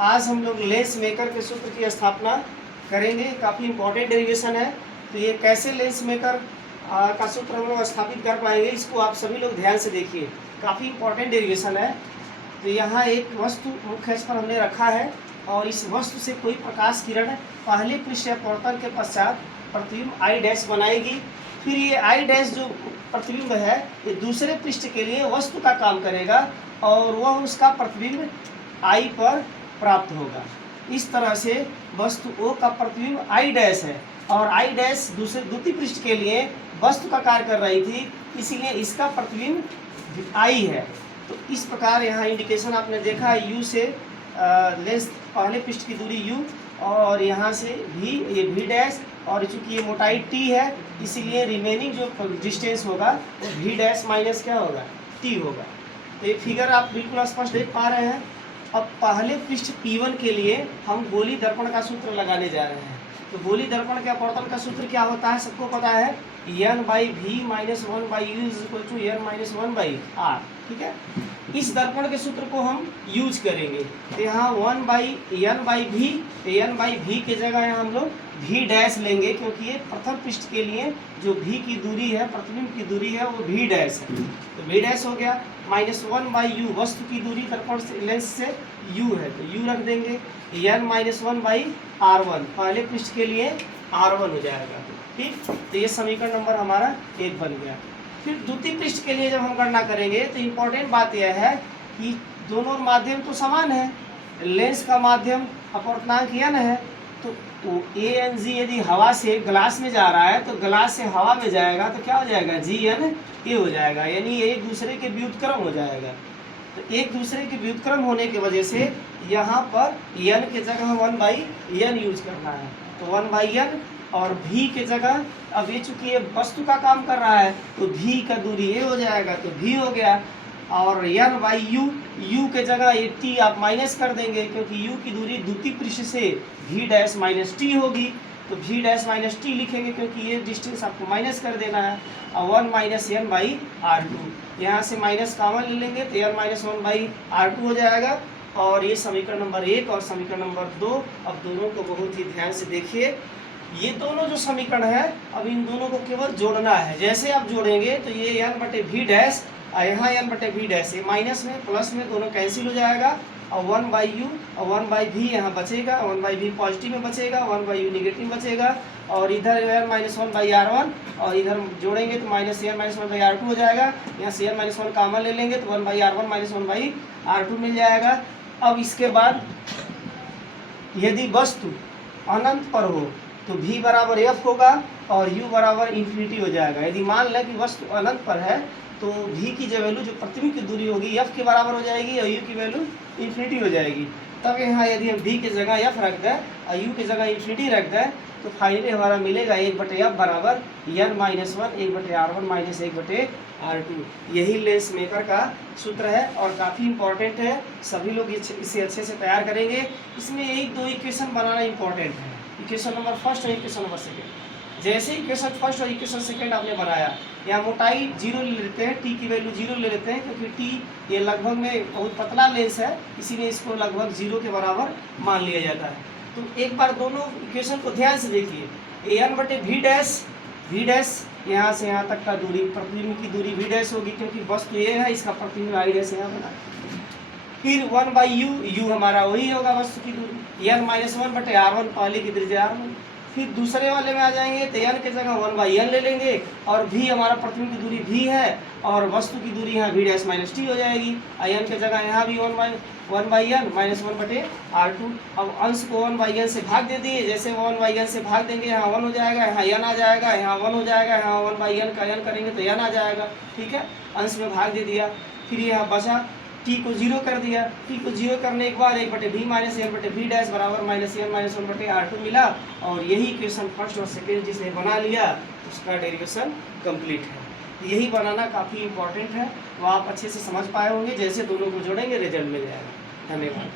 आज हम लोग लेंस मेकर के सूत्र की स्थापना करेंगे। काफ़ी इंपॉर्टेंट डेरिवेशन है। तो ये कैसे लेंस मेकर का सूत्र हम लोग स्थापित कर पाएंगे, इसको आप सभी लोग ध्यान से देखिए। काफ़ी इंपॉर्टेंट डेरिवेशन है। तो यहाँ एक वस्तु मुख्य अक्ष पर हमने रखा है और इस वस्तु से कोई प्रकाश किरण पहले पृष्ठ या अपवर्तन के पश्चात प्रतिबिंब आई डैश बनाएगी। फिर ये आई डैश जो प्रतिबिंब है ये दूसरे पृष्ठ के लिए वस्तु का काम करेगा और वह उसका प्रतिबिंब आई पर प्राप्त होगा। इस तरह से वस्तु ओ का प्रतिबिंब आई डैश है और आई डैश द्वितीय पृष्ठ के लिए वस्तु का कार्य कर रही थी, इसीलिए इसका प्रतिबिंब आई है। तो इस प्रकार यहाँ इंडिकेशन आपने देखा यू से लेंस पहले पृष्ठ की दूरी यू और यहाँ से भी ये भी डैश और चूंकि ये मोटाई टी है इसीलिए रिमेनिंग जो डिस्टेंस होगा वो भी डैश माइनस क्या होगा टी होगा। तो ये फिगर आप बिल्कुल स्पष्ट देख पा रहे हैं। अब पहले पृष्ठ P1 के लिए हम गोली दर्पण का सूत्र लगाने जा रहे हैं। तो गोली दर्पण के अपवर्तन का सूत्र क्या होता है, सबको पता है, n/v - 1/u = n - 1/r। ठीक है, इस दर्पण के सूत्र को हम यूज करेंगे। तो यहाँ 1/n/v, n/v के जगह यहाँ हम लोग v डैश लेंगे क्योंकि ये प्रथम पृष्ठ के लिए जो v की दूरी है, प्रतिबिंब की दूरी है, वो v डैश है। तो v डैश हो गया -1/u, वस्तु की दूरी दर्पण से लेंस से u है तो u रख देंगे। n - 1/r1 पहले पृष्ठ के लिए r1 हो जाएगा। ठीक, तो ये समीकरण नंबर हमारा 1 बन गया। फिर द्वितीय पृष्ठ के लिए जब हम गणना करेंगे तो इम्पोर्टेंट बात यह है कि दोनों माध्यम तो समान है। लेंस का माध्यम अपवर्तनांक n है तो ANG यदि हवा से ग्लास में जा रहा है तो ग्लास से हवा में जाएगा तो क्या हो जाएगा GNA हो जाएगा, यानी ये एक दूसरे के व्युत्क्रम हो जाएगा। तो एक दूसरे के व्युत्क्रम होने की वजह से यहाँ पर n के जगह 1/n यूज करना है। तो 1/n और v के जगह, अब ये चूंकि ये वस्तु का काम कर रहा है तो v का दूरी a हो जाएगा तो v हो गया और n/u, u के जगह ये t आप माइनस कर देंगे क्योंकि u की दूरी द्वितीय पृष्ठ से v डैश माइनस टी होगी। तो v डैश माइनस टी लिखेंगे क्योंकि ये डिस्टेंस आपको माइनस कर देना है और 1 - n/r2 यहाँ से माइनस कॉमन ले लेंगे तो n - 1/r2 हो जाएगा। और ये समीकरण नंबर 1 और समीकरण नंबर 2। अब दोनों को बहुत ही ध्यान से देखिए। ये दोनों जो समीकरण है अब इन दोनों को केवल जोड़ना है। जैसे आप जोड़ेंगे तो ये n/v डैश यहाँ n/v डैश, ये माइनस में प्लस में दोनों कैंसिल हो जाएगा और 1/u और 1/v यहाँ बचेगा, 1/v पॉजिटिव में बचेगा, 1/u निगेटिव बचेगा और इधर n - 1/r1 और इधर जोड़ेंगे तो -n - 1/r2 हो जाएगा। यहाँ से n - 1 कॉमन ले लेंगे तो 1/r1 - 1/r2 मिल जाएगा। अब इसके बाद यदि वस्तु अनंत पर हो तो v बराबर f होगा और u बराबर ∞ हो जाएगा। यदि मान लें कि वस्तु अनंत पर है तो v की जो वैल्यू, जो प्रतिबिंब की दूरी होगी, f के बराबर हो जाएगी और u की वैल्यू ∞ हो जाएगी। तब यहाँ यदि हम v की जगह f रख दें और u की जगह ∞ रख दें तो फाइनली हमारा मिलेगा 1/f बराबर n - 1 1/r1 - 1/r2। यही लेंस मेकर का सूत्र है और काफ़ी इंपॉर्टेंट है। सभी लोग इसे अच्छे से तैयार करेंगे। इसमें एक दो इक्वेशन बनाना इंपॉर्टेंट है, इक्वेशन नंबर फर्स्ट और इक्वेशन नंबर सेकेंड। जैसे इक्वेशन फर्स्ट और इक्वेशन सेकेंड आपने बनाया, यहाँ मोटाई 0 ले लेते हैं, टी की वैल्यू 0 ले लेते हैं क्योंकि टी ये लगभग में बहुत पतला लेंस है, इसीलिए इसको लगभग 0 के बराबर मान लिया जाता है। तो एक बार दोनों इक्वेशन को ध्यान से देखिए। n/v डैश, v डैश यहाँ से यहाँ तक का दूरी, प्रतिबिंब की दूरी v डैश होगी क्योंकि वस्तु ये है, इसका प्रतिबिंब i डैश यहाँ बना। फिर 1/u, u हमारा वही होगा वस्तु की दूरी, n - 1/r1 पहले की त्रिज्या r1। फिर दूसरे वाले में आ जाएंगे तो n के जगह 1/n ले लेंगे और v हमारा प्रतिबिंब की दूरी v है और वस्तु की दूरी यहाँ v डैश माइनस टी हो जाएगी। n के जगह यहाँ भी 1/n - 1/r2। अब अंश को 1/n से भाग दे दिए, जैसे 1/n से भाग देंगे यहाँ 1 हो जाएगा, यहाँ n आ जाएगा, यहाँ 1 हो जाएगा, यहाँ 1/n का n करेंगे तो n आ जाएगा। ठीक है, अंश में भाग दे दिया। फिर यहाँ बचा t को 0 कर दिया। t को 0 करने के बाद 1/v - n/v डैश बराबर -n - 1/r2 मिला और यही इक्वेशन फर्स्ट और सेकेंड जिसने बना लिया उसका डेरिवेशन कंप्लीट है। यही बनाना काफ़ी इंपॉर्टेंट है, वो आप अच्छे से समझ पाए होंगे। जैसे दोनों को जोड़ेंगे रिजल्ट मिल जाएगा। धन्यवाद।